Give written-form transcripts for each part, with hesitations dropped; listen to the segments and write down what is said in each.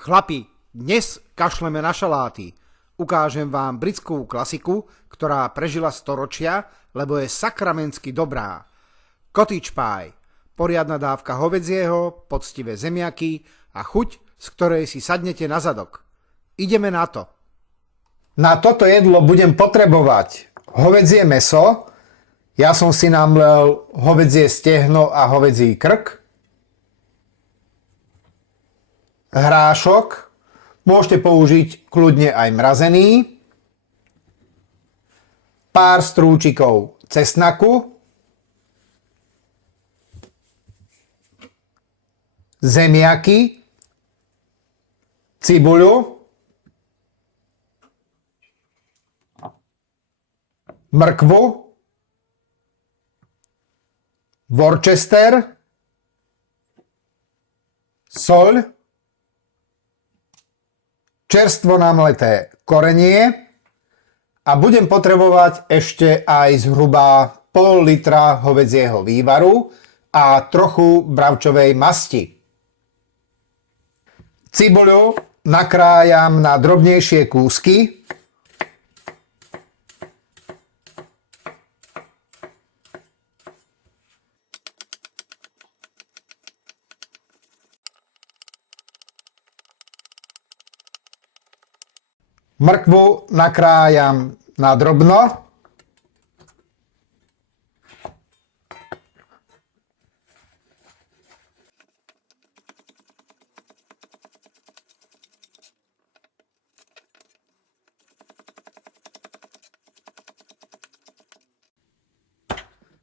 Chlapi, dnes kašleme na šaláty. Ukážem vám britskú klasiku, ktorá prežila storočia, lebo je sakramensky dobrá. Cottage pie, poriadna dávka hovedzieho, poctivé zemiaky a chuť, z ktorej si sadnete na zadok. Ideme na to. Na toto jedlo budem potrebovať hovädzie mäso, ja som si namlel hovädzie stehno a hovädzí krk, hrášok, môžete použiť kľudne aj mrazený, pár strúčikov cesnaku, zemiaky, cibuľu, mrkvu, Worcester, soľ, čerstvo namleté korenie a budem potrebovať ešte aj zhruba pol litra hovädzieho vývaru a trochu bravčovej masti. Cibuľu nakrájam na drobnejšie kúsky. Mrkvu nakrájam na drobno.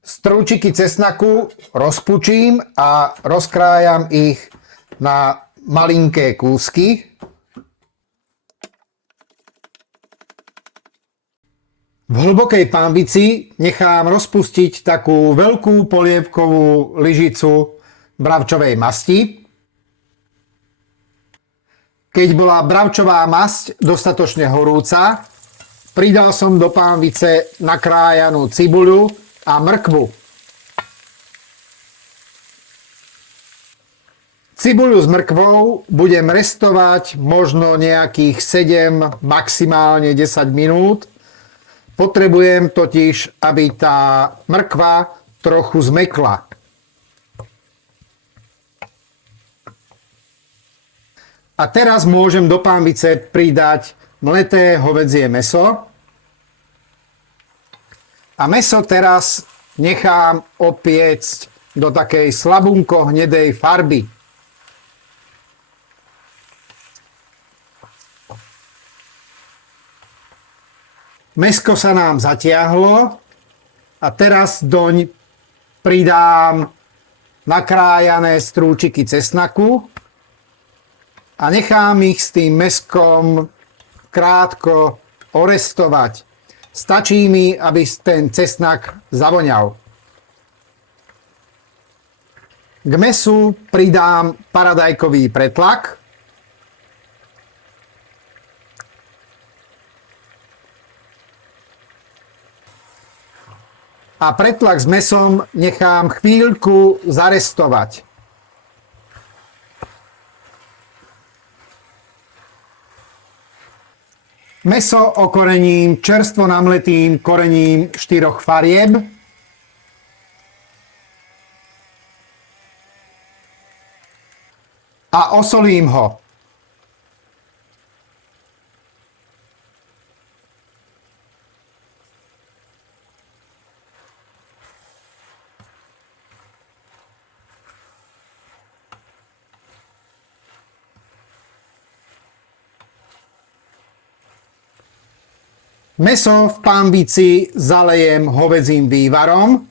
Strúčiky cesnaku rozpučím a rozkrájam ich na malinké kúsky. V hlbokej pánvici nechám rozpustiť takú veľkú polievkovú lyžicu bravčovej masti. Keď bola bravčová masť dostatočne horúca, pridal som do pánvice nakrájanú cibuľu a mrkvu. Cibuľu s mrkvou budem restovať možno nejakých 7, maximálne 10 minút. Potrebujem totiž, aby tá mrkva trochu zmekla. A teraz môžem do pánvice pridať mleté hovädzie mäso. A mäso teraz nechám opiecť do takej slabunko hnedej farby. Mäsko sa nám zatiahlo a teraz doň pridám nakrájané strúčiky cesnaku a nechám ich s tým mäskom krátko orestovať. Stačí mi, aby ten cesnak zavoňal. K mäsu pridám paradajkový pretlak. A pretlak s mäsom nechám chvíľku zarestovať. Mäso okorením čerstvo namletým korením 4 farieb. A osolím ho. Mäso v pánvici zalejem hovädzím vývarom.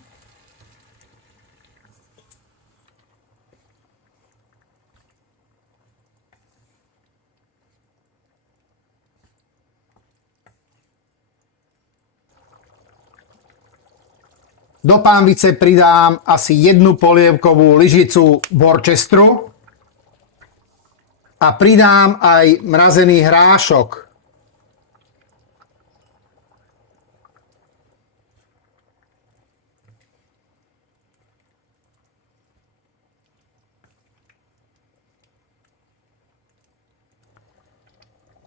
Do pánvice pridám asi 1 polievkovú lyžicu Worcesteru a pridám aj mrazený hrášok.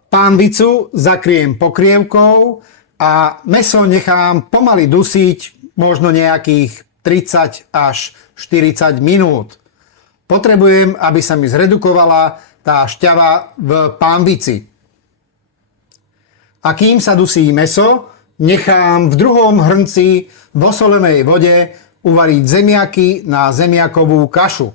Pánvicu zakriem pokrievkou a mäso nechám pomaly dusiť možno nejakých 30 až 40 minút. Potrebujem, aby sa mi zredukovala tá šťava v pánvici. A kým sa dusí mäso, nechám v druhom hrnci v osolenej vode uvariť zemiaky na zemiakovú kašu.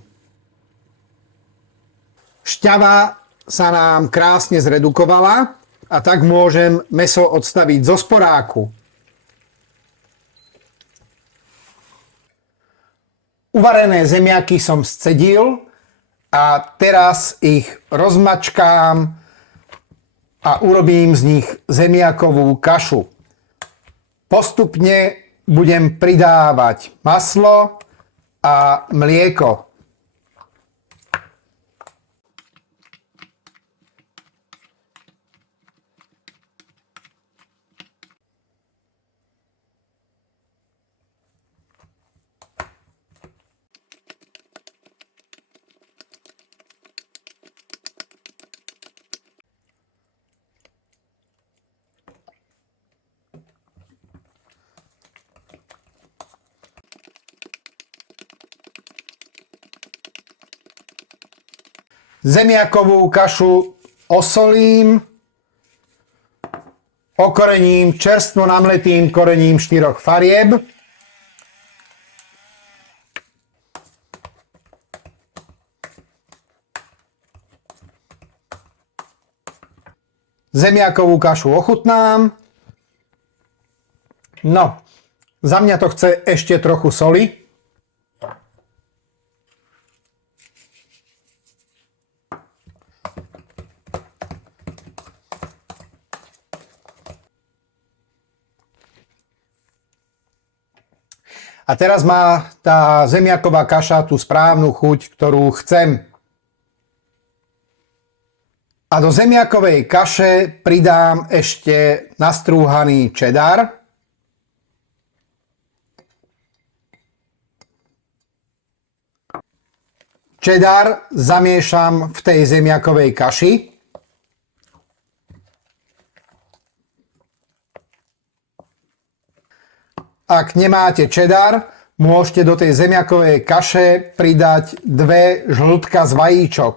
Šťava sa nám krásne zredukovala a tak môžem mäso odstaviť zo sporáku. Uvarené zemiaky som scedil a teraz ich rozmačkám a urobím z nich zemiakovú kašu. Postupne budem pridávať maslo a mlieko. Zemiakovú kašu osolím, okorením čerstvo namletým korením 4 farieb. Zemiakovú kašu ochutnám. No, za mňa to chce ešte trochu soli. A teraz má tá zemiaková kaša tú správnu chuť, ktorú chcem. A do zemiakovej kaše pridám ešte nastrúhaný čedar. Čedar zamiešam v tej zemiakovej kaši. Ak nemáte čedar, môžete do tej zemiakovej kaše pridať 2 žltka z vajíčok.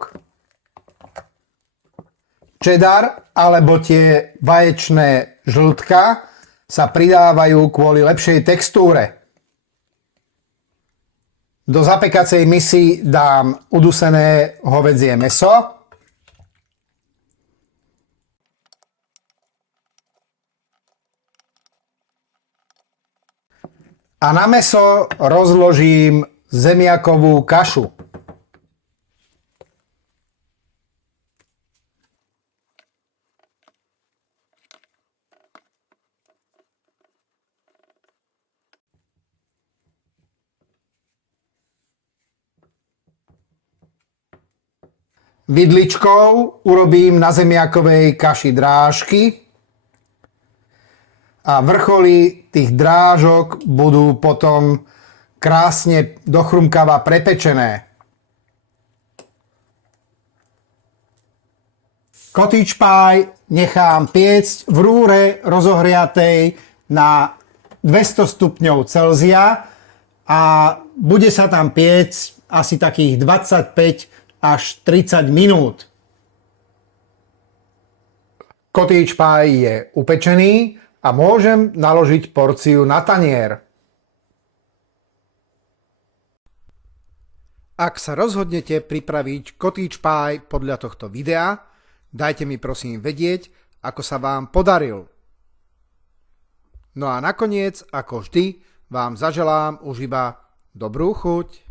Čedar alebo tie vaječné žltka sa pridávajú kvôli lepšej textúre. Do zapekacej misy dám udusené hovädzie mäso. A na mäso rozložím zemiakovú kašu. Vidličkou urobím na zemiakovej kaši drážky. A vrcholy tých drážok budú potom krásne dochrumkava prepečené. Cottage pie nechám piecť v rúre rozohriatej na 200 stupňov Celzia a bude sa tam piecť asi takých 25 až 30 minút. Cottage pie je upečený a môžem naložiť porciu na tanier. Ak sa rozhodnete pripraviť cottage pie podľa tohto videa, dajte mi prosím vedieť, ako sa vám podaril. No a nakoniec, ako vždy, vám zaželám už iba dobrú chuť.